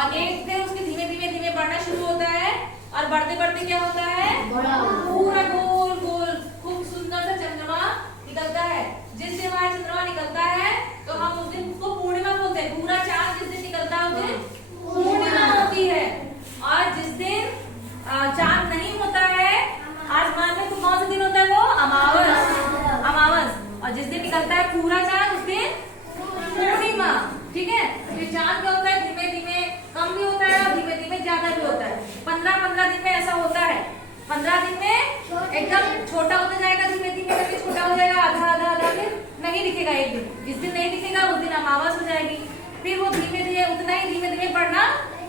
और एक से उसके धीमे धीमे धीमे बढ़ना शुरू होता है और बढ़ते बढ़ते क्या होता है, पूरा गोल गोल खूब सुंदर सा चंद्रमा निकलता है। जिस दिन हमारा चंद्रमा निकलता है तो हम उस दिन उसको पूर्णिमा बोलते हैं। पूरा चांद जिस दिन निकलता है उस दिन पूर्णिमा होती है। और जिस दिन चांद नहीं होता है आसमान में तो कौन सा दिन होता है, वो अमावस। अमावस। और जिस दिन निकलता है पूरा चांद उस दिन पूर्णिमा। ठीक है। ये चांद क्या होता है, धीमे धीमे कम भी होता है और धीमे धीमे ज्यादा भी होता है। 15-15 दिन में ऐसा होता है। 15 दिन में एकदम छोटा होता जाएगा, धीमे धीमे करके छोटा हो जाएगा, आधा आधा आधा, फिर नहीं दिखेगा एक दिन। जिस दिन नहीं दिखेगा उस दिन अमावस हो जाएगी। फिर वो धीमे धीमे उतना ही धीमे धीमे बढ़ना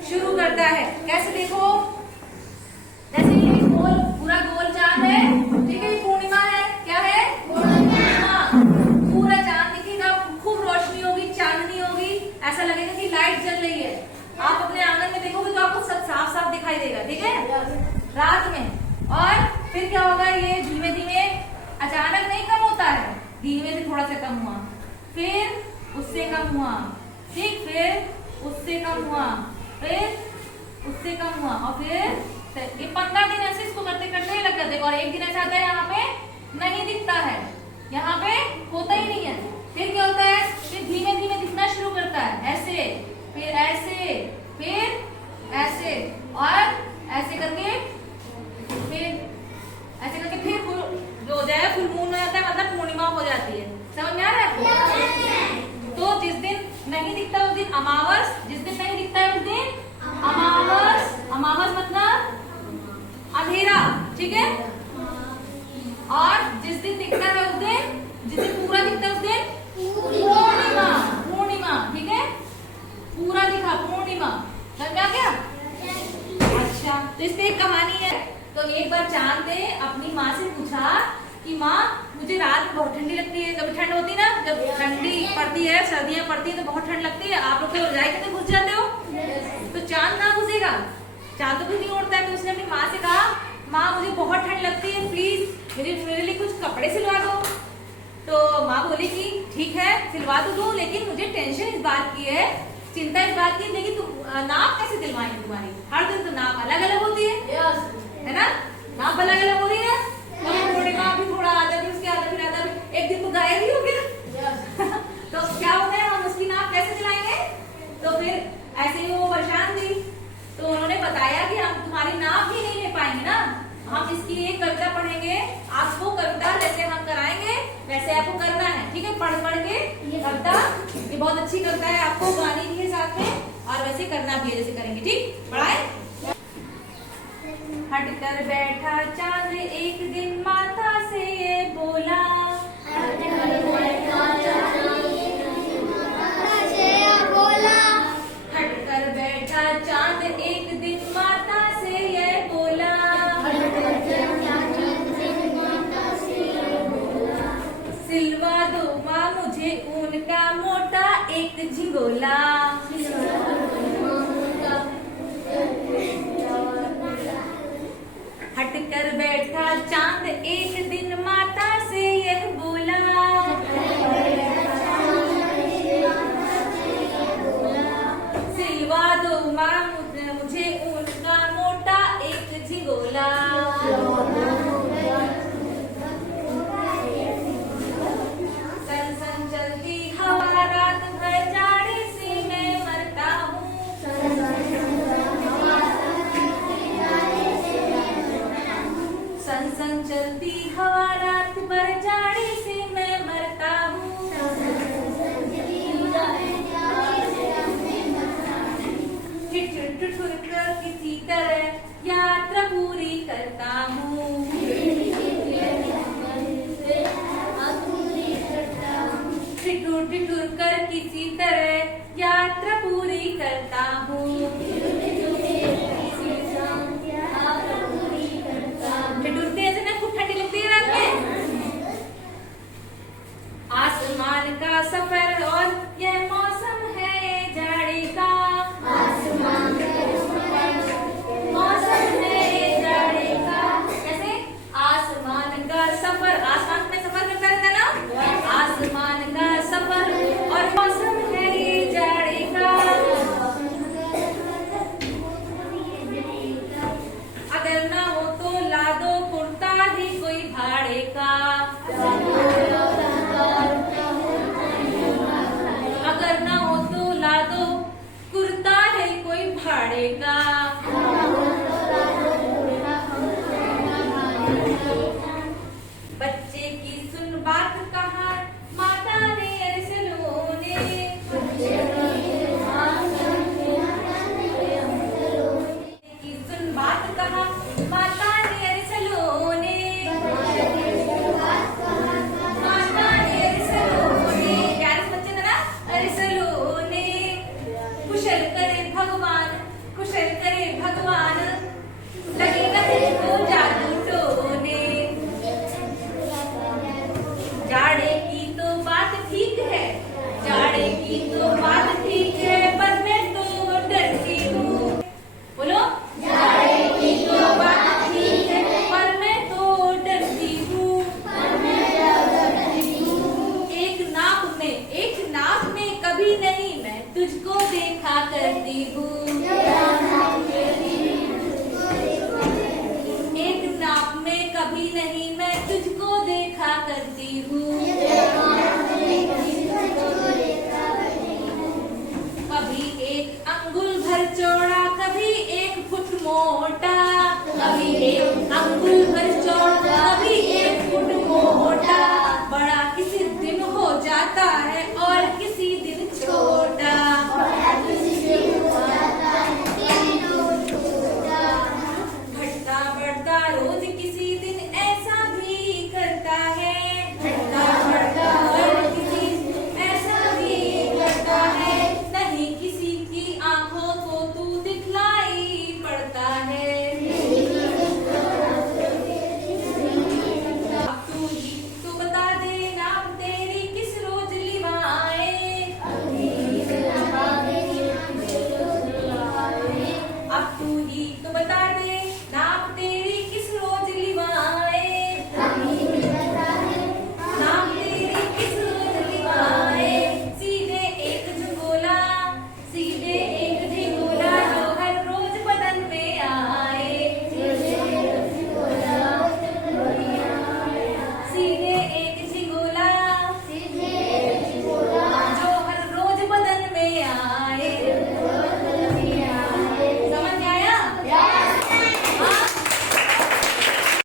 शुरू करता है। कैसे देखो, जैसे ये गोल पूरा गोल चांद है, ठीक है, पूर्णिमा है। क्या है, पूर्णिमा। पूरा चांद दिखेगा, खूब रोशनी होगी, चांदनी होगी, ऐसा लगेगा कि लाइट जल रही है। आप अपने आंगन में देखोगे तो आपको सब साफ साफ दिखाई देगा। ठीक है, रात में। और फिर क्या होगा, ये धीमे धीमे अचानक नहीं कम होता है, धीमे से थोड़ा सा कम हुआ, फिर उससे कम हुआ, ठीक, फिर उससे कम हुआ, फिर उससे कम हुआ, और फिर ये 15 दिन ऐसे इसको करते करते लग जाते हैं। और एक दिन ऐसा आता है यहाँ पे नहीं दिखता है, यहाँ पे होता ही नहीं है। फिर क्या होता है, फिर धीमे धीमे दिखना शुरू करता है, ऐसे, फिर ऐसे, फिर ऐसे, और ऐसे करके फिर जो हो जाए फुल मून हो जाता है, मतलब पूर्णिमा हो जाती है। समझ में आ रहा है? तो जिस दिन नहीं दिखता उस दिन अमावस, जिस दिन नहीं दिखता है उस दिन अमावस। अमावस मतलब अंधेरा। ठीक है। और जिस दिन दिखता है उस दिन, जिस दिन पूरा दिखता है उस दिन पूर्णिमा। पूर्णिमा। ठीक है, पूरा दिखा, पूर्णिमा। समझ में आ गया? अच्छा, तो इससे एक कहानी है। तो एक बार चांद ने अपनी माँ से पूछा कि माँ, मुझे रात में बहुत ठंडी लगती है। कभी ठंड होती ना, जब ठंडी पड़ती है, सर्दियां पड़ती है तो बहुत ठंड लगती है। आप लोग तो रजाई में घुस जाते हो, तो चांद ना घुसेगा, चांद तो कुछ नहीं उड़ता है। तो उसने अपनी माँ से कहा, माँ मुझे बहुत ठंड लगती है, प्लीज मेरे लिए कुछ कपड़े सिलवा दो। तो माँ बोली कि ठीक है, सिलवा तो दो, लेकिन मुझे टेंशन इस बात की है, चिंता इस बात की, लेकिन तुम नाप कैसे दिलवाएंगे तुम्हारी? हर दिन तो नाप अलग अलग होती है ना, नाप अलग अलग हो रही है। पूर्णिमा भी थोड़ा आधा, फिर उसके आधा, फिर आधा, एक दिन तो गायब ही हो गया। तो क्या होता है, हम उसकी नाप कैसे दिलाएंगे? तो फिर ऐसे ही वो परेशान थी। तो उन्होंने बताया कि हम तुम्हारी नाप ही नहीं ले पाएंगे ना, हम इसकी एक कविता पढ़ेंगे, आपको कविता जैसे हम कराएंगे वैसे आपको करना है। ठीक है, पढ़ पढ़ के कविता, ये बहुत अच्छी कविता है, आपको गानी भी है साथ में और वैसे करना भी है जैसे करेंगे। ठीक, पढ़ाए। हटकर बैठा चांद एक दिन माता से ये बोला, हटकर बैठा चांद एक दिन माता से ये बोला, हटकर बैठा चांद एक दिन माता से ये बोला, सिलवा दो माँ मुझे ऊन का मोटा एक झिंगोला। हटकर बैठा चांद एक दिन माता से यह बोला, सिलवा दो माँ मुझे ऊन का मोटा एक झिंगोला। सन सन चलती हवा रात भर जाड़े से मैं मरता हूँ, सन सन चलती हवा रात भर जाड़े से मैं मरता हूँ, ठिठुर कर किसी तरह यात्रा पूरी करता हूँ, ठिठुर ठिठुर कर किसी तरह यात्रा पूरी करता हूँ, ठिठुरते ऐसे ना, खूब ठंडी लगती है रात में। आसमान का सफर